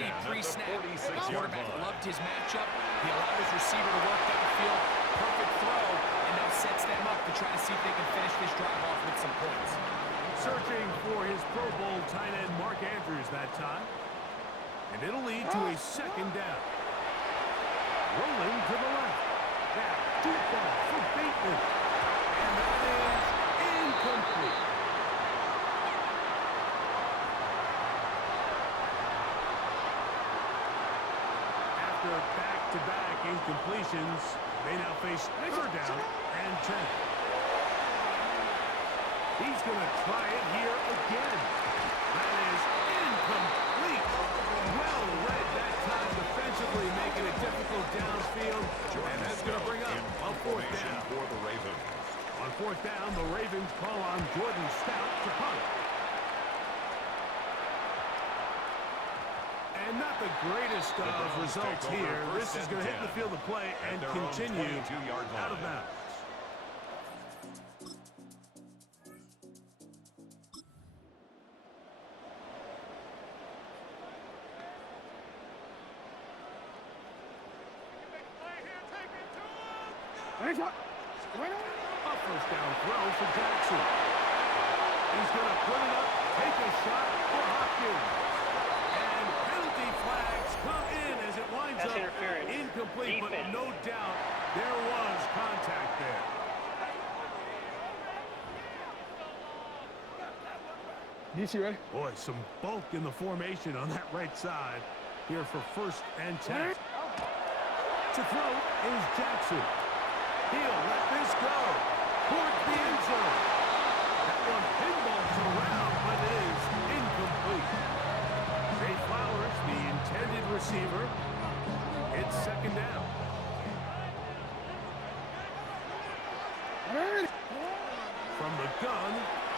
received pre-snap. The 46-yard quarterback line. loved his matchup. He allowed his receiver to work downfield. Perfect throw, and now sets them up to try to see if they can finish this drive off with some points. Searching for his Pro Bowl tight end Mark Andrews that time. And it'll lead to a second down. Rolling to the left. That deep ball for Bateman. And that is incomplete. After back-to-back incompletions, they now face third down and 10. He's going to try it here again. That is incomplete. Well read that time defensively, making it difficult downfield. And that's going to bring up a fourth down. For the Ravens. On fourth down, the Ravens call on Jordan Stout to punt. And not the greatest of results here. This is going to hit the field of play and continue out of bounds. A first down throw for Jackson. He's going to put it up, take a shot for Hopkins. And penalty flags come in as it winds up incomplete, but no doubt there was contact there. Boy, some bulk in the formation on that right side here for first and 10. To throw is Jackson. He'll let this go towards the end zone. That one pinballs around, but is incomplete. Zay Flowers, the intended receiver. It's second down. From the gun,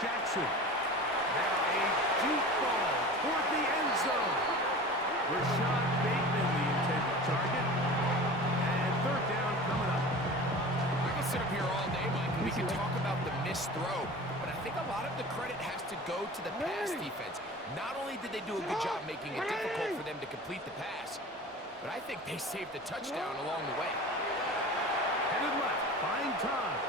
Jackson. Now a deep ball toward the end zone. Rashad Bateman, the intended target. And third down coming up. I can sit up here all day, Mike, and we can talk about the missed throw, but I think a lot of the credit has to go to the pass defense. Not only did they do a good job making it difficult for them to complete the pass, but I think they saved the touchdown along the way. Headed left, fine time.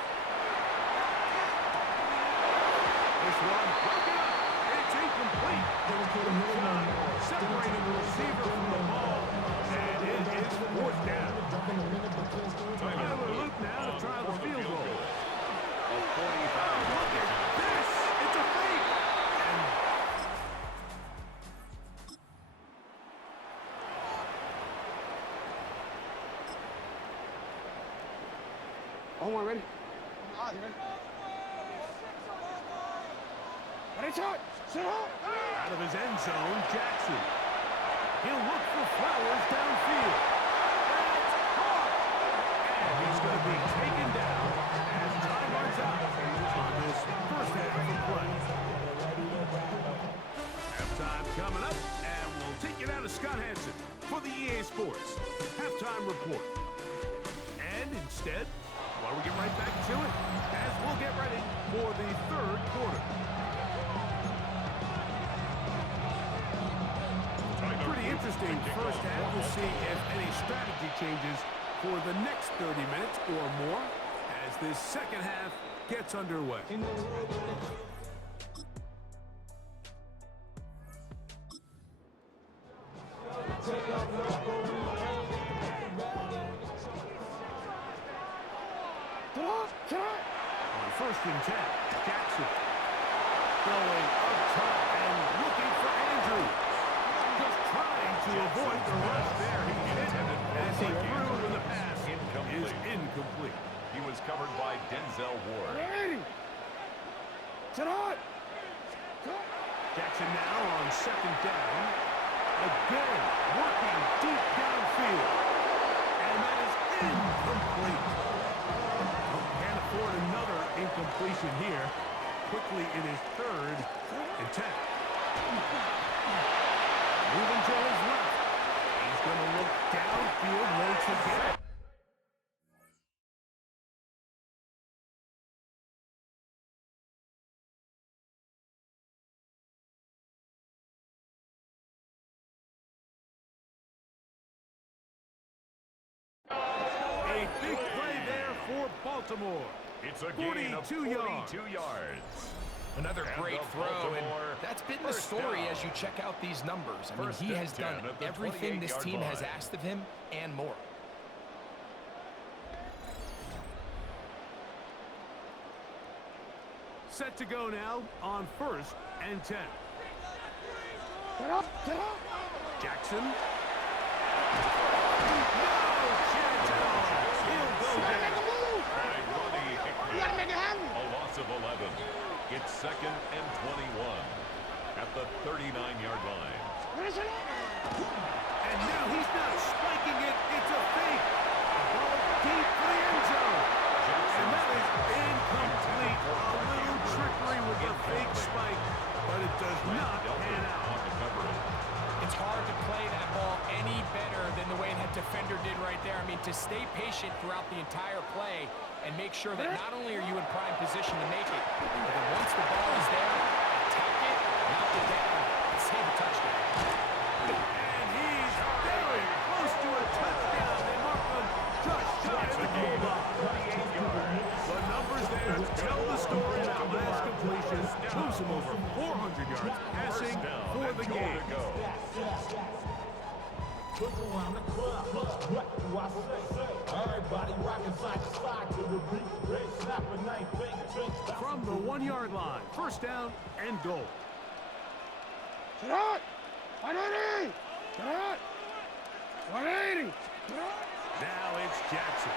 This one broken up. It's incomplete. John separating the receiver from the ball, and it is fourth down. Tyler Luke now to try the field goal. Look at this! It's a fake! Omar, ready? Out of his end zone, Jackson. He'll look for Flowers downfield. That's caught! And he's going to be taken down as time runs out on this first half of play. Halftime coming up, and we'll take it out of Scott Hansen for the EA Sports Halftime Report. And instead, well, we get right back to it as we'll get ready for the third quarter. Pretty interesting first half. We'll see if any strategy changes for the next 30 minutes or more as this second half gets underway. On first and 10, Jackson going up top and looking for Andrews. Just trying to avoid the rush there. He hit as he threw in the pass is incomplete. He was covered by Denzel Ward. Jackson now on second down. Again, working deep downfield. And that is incomplete. Can't afford another incompletion here. Quickly in his third and 10. Moving to his left. He's going to look downfield once again. Baltimore. It's a gain of 42 yards. Another And great the throw, and Baltimore that's been the first story down. as you check out these numbers. I mean, First he and has 10 done at the everything this 28-yard team has line. asked of him and more. Set to go now on 1st and 10. Jackson. No chance at all. He'll go down. By Ronnie Hickman. A loss of 11. It's 2nd and 21 at the 39-yard line. And now he's not spiking it. It's a fake. Ball deep for the end zone. And that is incomplete. A little trickery with the fake spike, but it does not pan out. On the coverage. It's hard to play that ball any better than the way that defender did right there. I mean, to stay patient throughout the entire play and make sure that not only are you in prime position to make it, but then once the ball is there, attack it, knock it down, and save a touchdown. And he's very close to a touchdown. They mark him just shy of the goal line. 38 yards. The numbers there tell the story. That last completion moves him over 400 yards passing First down for and the goal game. to go. Look around the club, what do I say? Everybody rocking side to side to the beat. Red snap a night, drink. From the 1-yard line, 1st down and goal. Now it's Jackson.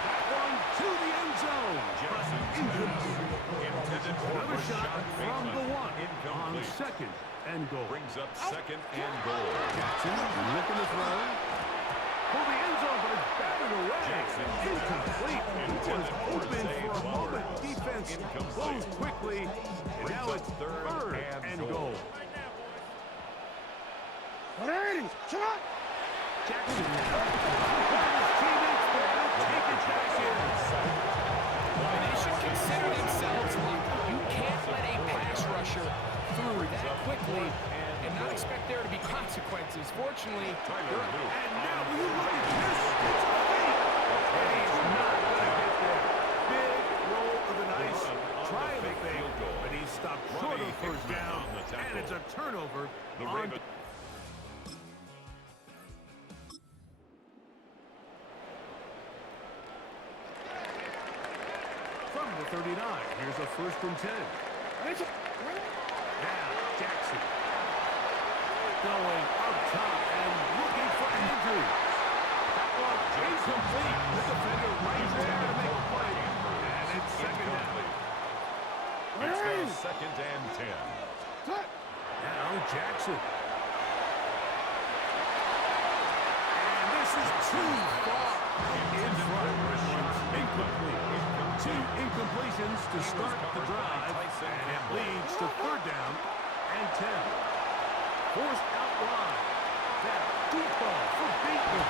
That one to the end zone. Jackson intended for Another Rashad shot from Bateman. the 1 on Incomplete. 2nd and goal. Brings up 2nd and goal. Jackson looking to throw. For the end zone, but it's batted away. Jackson Incomplete. It was intended for open for a Zay moment. Flowers. Defense Incomplete. closed quickly. And Brings now up it's 3rd 3rd and goal. Jackson now. His teammates there. Take it back in. They should consider themselves lucky. You can't let a pass rusher through that quickly and not expect there to be consequences. Fortunately, And now will you look at this? It's a fake. And he's not going to get there. Big roll of the dice. Trying to fake, but he's stopped short of 1st down. And it's a turnover. The on Ravens. from the 39. Here's a 1st and 10. Now Jackson going up top and looking for Andrews. That one incomplete. The defender right there to make a play. And it's 2nd down. It's now 2nd and 10. Now Jackson. And this is too far in front. Incomplete. 2 incompletions to start the drive, and it leads to 3rd down and 10. Forced out wide. That deep ball for Bateman.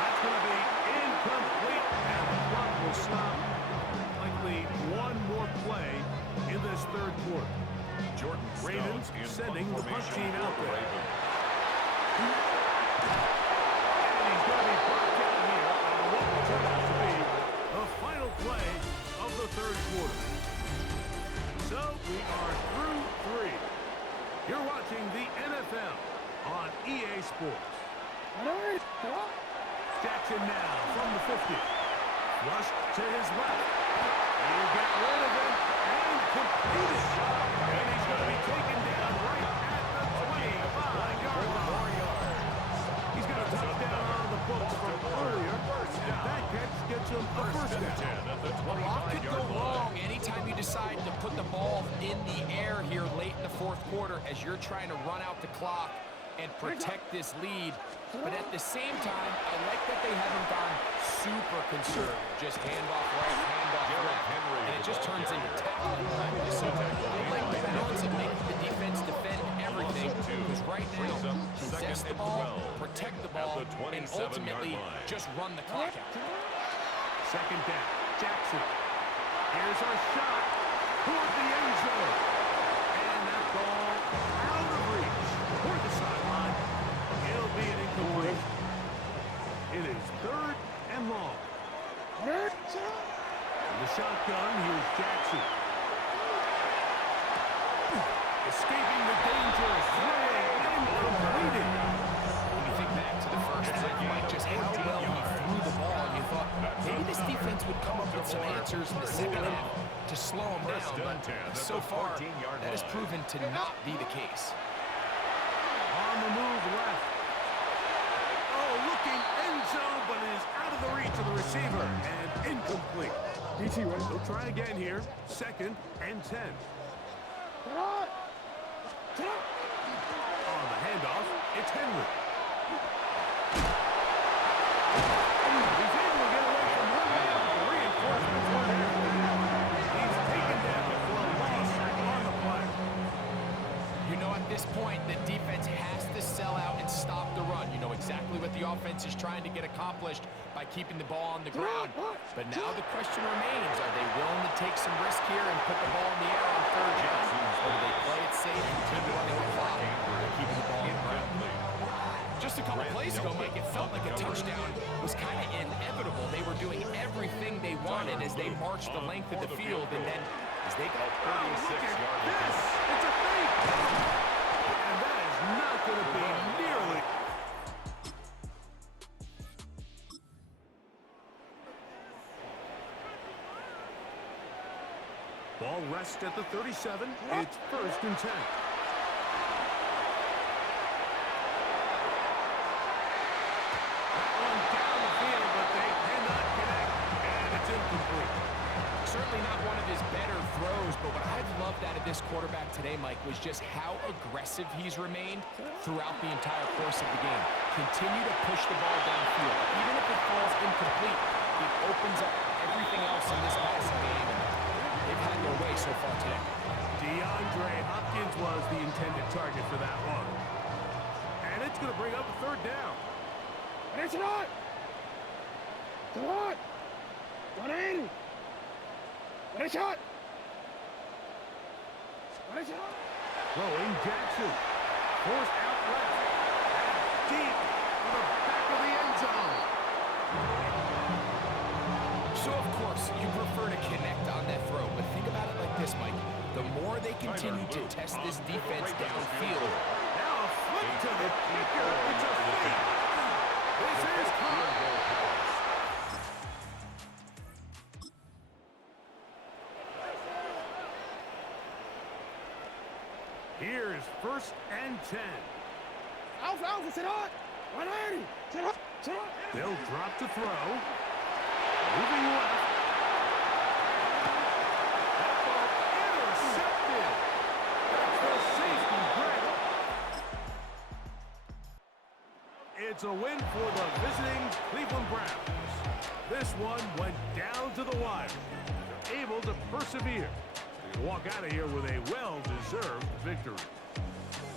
That's going to be incomplete, and the clock will stop. Likely one more play in this 3rd quarter. Jordan Ravens Stout in sending the punt formation team out for the there. Ravens. And he's going to be brought down here on what will turn out to be the final play of the 3rd quarter. So we are through 3. You're watching the NFL on EA Sports. Jackson now from the 50. Rushed to his left. He got rid of him and completed. And he's going to be taken down right at the 25-yard line. He's got a touchdown on the books from earlier. And that catch gets him a 1st down. At the a lot could go 25-yard line. wrong anytime you decide to put the ball in the air here late in the 4th quarter as you're trying to run out the clock and protect this lead. But at the same time, I like that they haven't gone super conservative. Just handoff right, handoff left, and it just turns into tackling practice. So I like the balance of making the defense defend everything, because right now, possess the ball, protect the ball, and ultimately just run the clock out. 2nd down. Jackson. Here's our shot toward the end zone. And that ball out of reach toward the sideline. It'll be an incomplete. It is 3rd and long. some answers in the second half to slow them down, but so far, that has proven to not be the case. On the move left. Oh, looking end zone, but it is out of the reach of the receiver and incomplete. DT, ready? They'll try again here. 2nd and 10. On the handoff, it's Henry. He's able to get away from one man. The reinforcements are there. He's taken down for a loss on the play. You know, at this point, the defense has to sell out and stop the run. You know exactly what the offense is trying to get accomplished by keeping the ball on the ground. But now the question remains, are they willing to take some risk here and put the ball in the air on 3rd down? Or do they play it safe and keep running the clock by keeping the ball on the ground? Just a couple plays ago, Mike, it felt like a touchdown was kind of inevitable. They were doing everything they wanted as they marched the length of the field, and then as they got 36 yards. This, it's a fake. And that is not going to be nearly. Ball rests at the 37. It's 1st and 10. Certainly not one of his better throws, but what I've loved out of this quarterback today, Mike, was just how aggressive he's remained throughout the entire course of the game. Continue to push the ball downfield. Even if it falls incomplete, it opens up everything else in this passing game, and they've had their way so far today. DeAndre Hopkins was the intended target for that one. And it's going to bring up a 3rd down. It's not. Come on. 180. What a shot! What a shot! Throwing Jackson. Forced out left. Deep to the back of the end zone. So, of course, you prefer to connect on that throw, but think about it like this, Mike. The more they continue to test this defense downfield. Now a flip to the kicker. It's a fake. This is caught. Here's 1st and 10. Alpha, sit hot. 180. Sit hot. They'll drop to throw. Moving left. That ball intercepted. That's the safety break. It's a win for the visiting Cleveland Browns. This one went down to the wire. They're able to persevere. Walk out of here with a well-deserved victory.